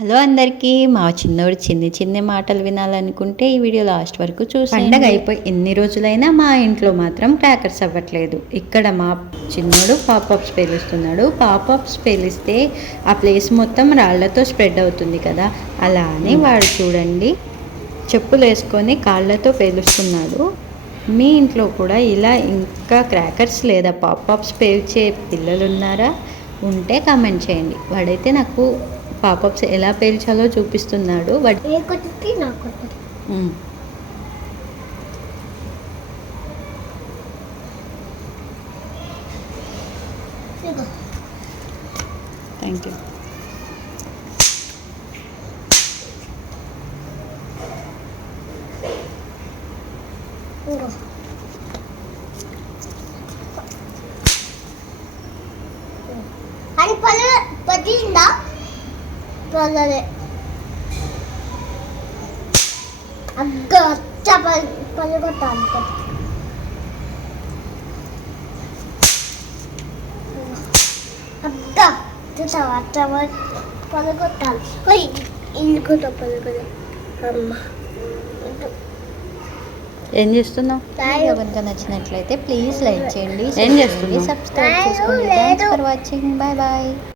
Hello అందరికీ. మా చిన్నోడు చిన్ని మాటలు వినాలనుకుంటే ఈ వీడియో లాస్ట్ వరకు చూసి పండగ అయిపోయి ఎన్ని రోజులైనా మా ఇంట్లో మాత్రం క్రాకర్స్ అవ్వట్లేదు. ఇక్కడ మా చిన్నోడు పాపప్స్ పేలుస్తున్నాడు. పాపప్స్ పేలిస్తే ఆ ప్లేస్ మొత్తం రాళ్లతో స్ప్రెడ్ అవుతుంది కదా, అలా అని వాడు చూడండి చెప్పులు వేసుకొని కాళ్ళతో పేలుస్తున్నాడు. మీ ఇంట్లో కూడా ఇలా ఇంకా క్రాకర్స్ లేదా పాపప్స్ పేల్చే పిల్లలు ఉన్నారా? ఉంటే కామెంట్ చేయండి. వాడైతే నాకు పాపప్స్ ఎలా పేల్చాలో చూపిస్తున్నాడు. Thank you. అది పదిందా పలుకొట్టాలి. అక్క చూసావా పలుకొట్టాలి. ఇంకొక పలుకొట్టాలి. అమ్మ ఏం చేస్తున్నావు? కనుక నచ్చినట్లయితే ప్లీజ్ లైక్ చేయండి, ఏం చేస్తున్నావు? సబ్స్క్రైబ్ చేసుకోండి. Thanks for watching. Bye bye.